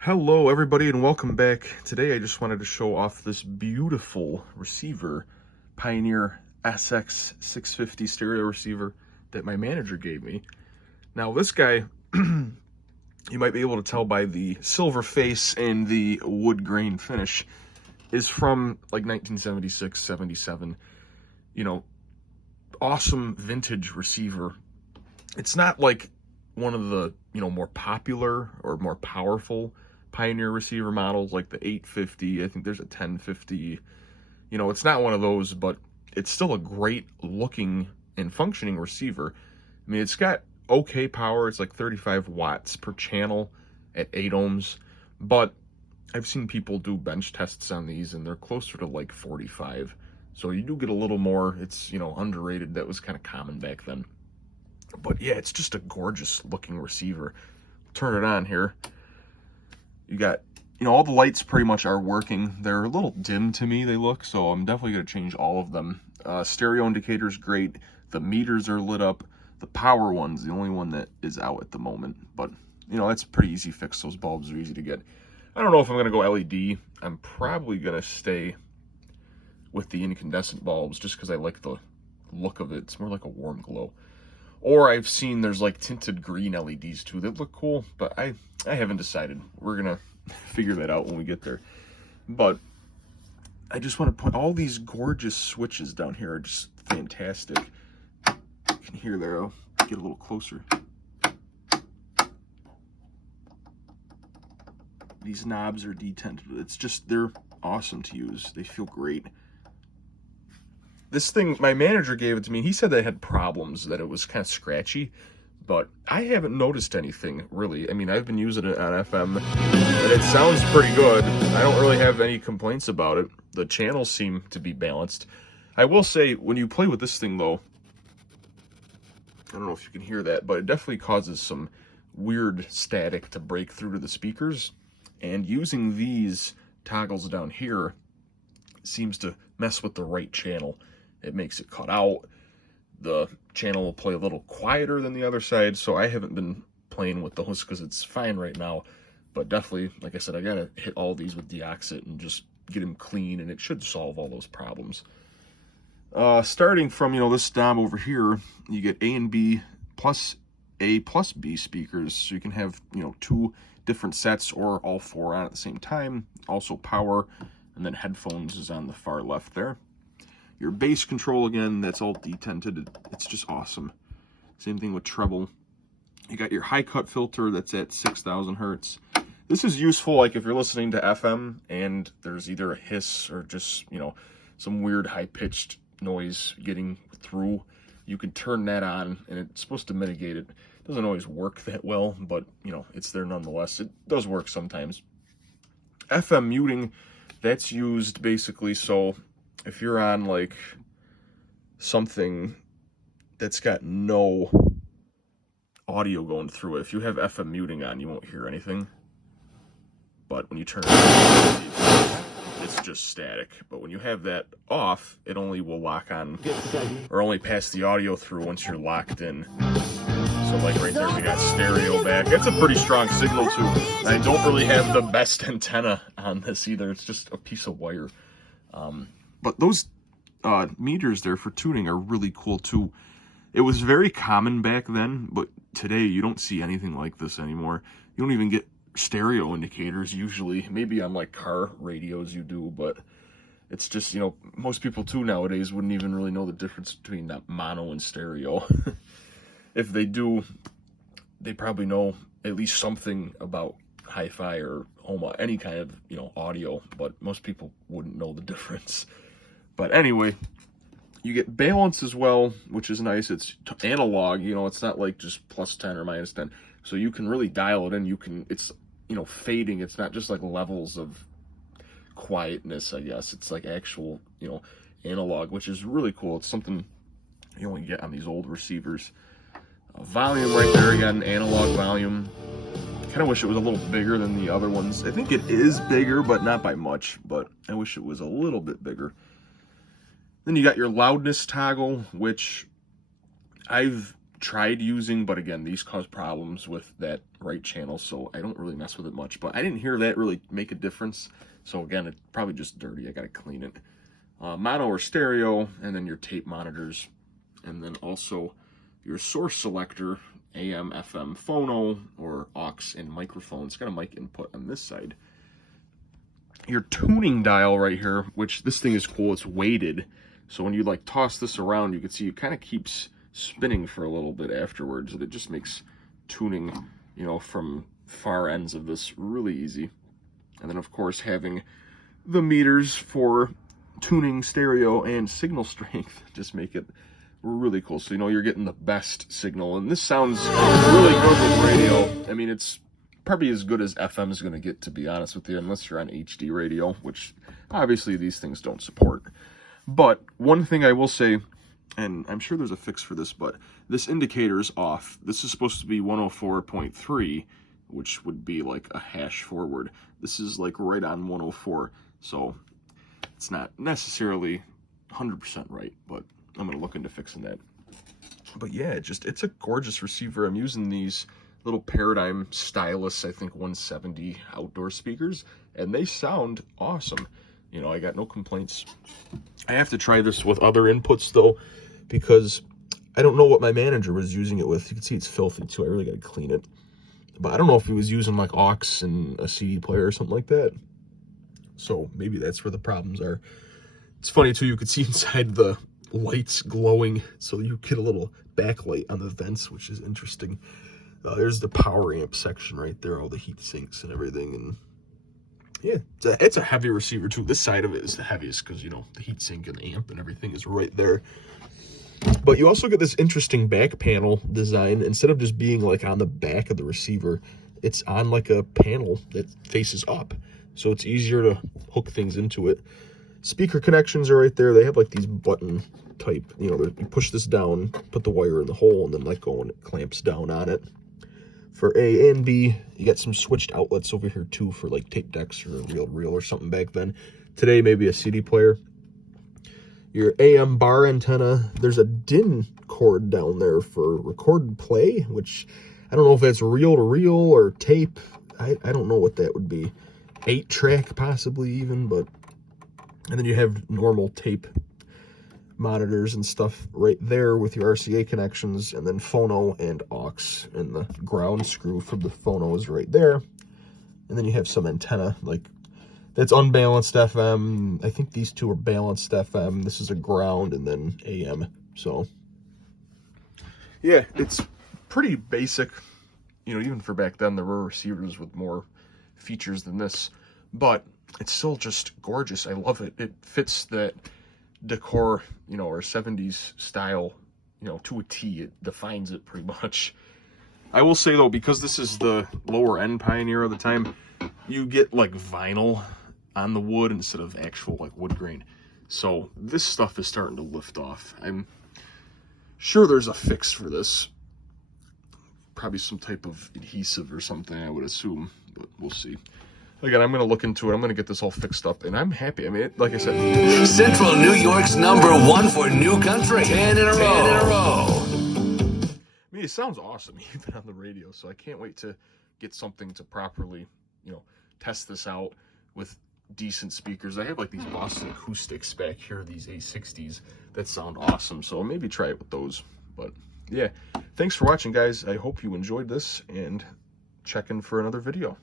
Hello everybody and welcome back. Today I just wanted to show off this beautiful receiver, Pioneer SX-650 stereo receiver that my manager gave me. Now this guy, you might be able to tell by the silver face and the wood grain finish, is from like 1976, 77. You know, awesome vintage receiver. It's not like one of the, more popular or more powerful Pioneer receiver models like the 850. I think there's a 1050. It's not one of those, but it's still a great looking and functioning receiver. I mean, it's got okay power. It's like 35 watts per channel at 8 ohms, but I've seen people do bench tests on these and they're closer to like 45. So you do get a little more. It's, underrated. That was kind of common back then. But yeah, it's just a gorgeous looking receiver. Turn it on here. You got, all the lights pretty much are working. They're a little dim to me, they look, so I'm definitely going to change all of them. Stereo indicator's great. The meters are lit up. The power one's the only one that is out at the moment. But, that's a pretty easy fix. Those bulbs are easy to get. I don't know if I'm going to go LED. I'm probably going to stay with the incandescent bulbs just because I like the look of it. It's more like a warm glow. Or I've seen there's like tinted green LEDs too that look cool, but I haven't decided. We're gonna figure that out when we get there. But I just want to put all these gorgeous switches down here are just fantastic. You can hear there, I'll get a little closer. These knobs are detinted. It's just, they're awesome to use. They feel great. This thing, my manager gave it to me. He said they had problems, that it was kind of scratchy, but I haven't noticed anything, really. I mean, I've been using it on FM, and it sounds pretty good. I don't really have any complaints about it. The channels seem to be balanced. I will say, when you play with this thing, though, I don't know if you can hear that, but it definitely causes some weird static to break through to the speakers, and using these toggles down here seems to mess with the right channel. It makes it cut out. The channel will play a little quieter than the other side, so I haven't been playing with those because it's fine right now. But definitely, like I said, I gotta hit all these with deoxit and just get them clean, and it should solve all those problems. Starting from, this knob over here, you get A and B plus A plus B speakers, so you can have, 2 different sets or all 4 on at the same time. Also power, and then headphones is on the far left there. Your bass control, again, that's all detinted. It's just awesome. Same thing with treble. You got your high cut filter that's at 6,000 hertz. This is useful, like if you're listening to FM and there's either a hiss or just, some weird high-pitched noise getting through. You can turn that on, and it's supposed to mitigate it. It doesn't always work that well, but, it's there nonetheless. It does work sometimes. FM muting, that's used basically so if you're on like something that's got no audio going through it, if you have FM muting on, you won't hear anything. But when you turn it on, it's just static. But when you have that off, it only will lock on or only pass the audio through once you're locked in. So like right there, we got stereo back. That's a pretty strong signal too. I don't really have the best antenna on this either. It's just a piece of wire. But those meters there for tuning are really cool too. It was very common back then, but today you don't see anything like this anymore. You don't even get stereo indicators usually. Maybe on like car radios you do, but it's just, most people too nowadays wouldn't even really know the difference between that mono and stereo. If they do, they probably know at least something about hi-fi or HOMA, any kind of, audio, but most people wouldn't know the difference. But anyway, you get balance as well, which is nice. It's analog, it's not like just plus 10 or minus 10. So you can really dial it in. It's, fading. It's not just like levels of quietness, I guess. It's like actual, analog, which is really cool. It's something you only get on these old receivers. Volume right there again, analog volume. Kind of wish it was a little bigger than the other ones. I think it is bigger, but not by much. But I wish it was a little bit bigger. Then you got your loudness toggle, which I've tried using, but again, these cause problems with that right channel, so I don't really mess with it much. But I didn't hear that really make a difference. So again, it's probably just dirty. I gotta clean it. Mono or stereo, and then your tape monitors, and then also your source selector, AM, FM, phono, or aux and microphone. It's got a mic input on this side. Your tuning dial right here, which this thing is cool, it's weighted. So when you like toss this around, you can see it kind of keeps spinning for a little bit afterwards. And it just makes tuning, you know, from far ends of this really easy. And then of course having the meters for tuning stereo and signal strength just make it really cool. So you know you're getting the best signal, and this sounds really good with radio. I mean, it's probably as good as FM is going to get, to be honest with you, unless you're on HD radio, which obviously these things don't support. But one thing I will say, and I'm sure there's a fix for this, but this indicator's off. This is supposed to be 104.3, which would be like a hash forward. This is like right on 104, so it's not necessarily 100% right, but I'm going to look into fixing that. But yeah, it's a gorgeous receiver. I'm using these little Paradigm Stylus, I think 170 outdoor speakers, and they sound awesome. You know, I got no complaints. I have to try this with other inputs though, because I don't know what my manager was using it with. You can see it's filthy too. I really got to clean it. But I don't know if he was using like aux and a CD player or something like that. So maybe that's where the problems are. It's funny too, you could see inside the lights glowing, so you get a little backlight on the vents, which is interesting. There's the power amp section right there, all the heat sinks and everything. And yeah, it's a heavy receiver too. This side of it is the heaviest because, you know, the heat sink and the amp and everything is right there. But you also get this interesting back panel design. Instead of just being like on the back of the receiver, it's on like a panel that faces up. So it's easier to hook things into it. Speaker connections are right there. They have like these button type, you know, you push this down, put the wire in the hole, and then let go and it clamps down on it. For A and B, you got some switched outlets over here too for like tape decks or a reel or something back then. Today, maybe a CD player. Your AM bar antenna. There's a DIN cord down there for record and play, which I don't know if that's reel to reel or tape. I don't know what that would be. 8-track possibly even, but... And then you have normal tape monitors and stuff right there with your RCA connections, and then phono and aux, and the ground screw for the phono is right there. And then you have some antenna, like that's unbalanced FM. I think these two are balanced FM. This is a ground and then AM. So yeah, it's pretty basic. You know, even for back then, there were receivers with more features than this, but it's still just gorgeous. I love it. It fits that decor, you know, or 70s style, you know, to a T. It defines it pretty much. I will say though, because this is the lower end Pioneer of the time, you get like vinyl on the wood instead of actual like wood grain. So this stuff is starting to lift off. I'm sure there's a fix for this. Probably some type of adhesive or something, I would assume, but we'll see. Again, I'm going to look into it. I'm going to get this all fixed up, and I'm happy. I mean, like I said... Central New York's #1 for new country. 10 in a row. I mean, it sounds awesome, even on the radio, so I can't wait to get something to properly, you know, test this out with decent speakers. I have, like, these Boston acoustics back here, these A60s, that sound awesome, so I'll maybe try it with those. But, yeah, thanks for watching, guys. I hope you enjoyed this, and check in for another video.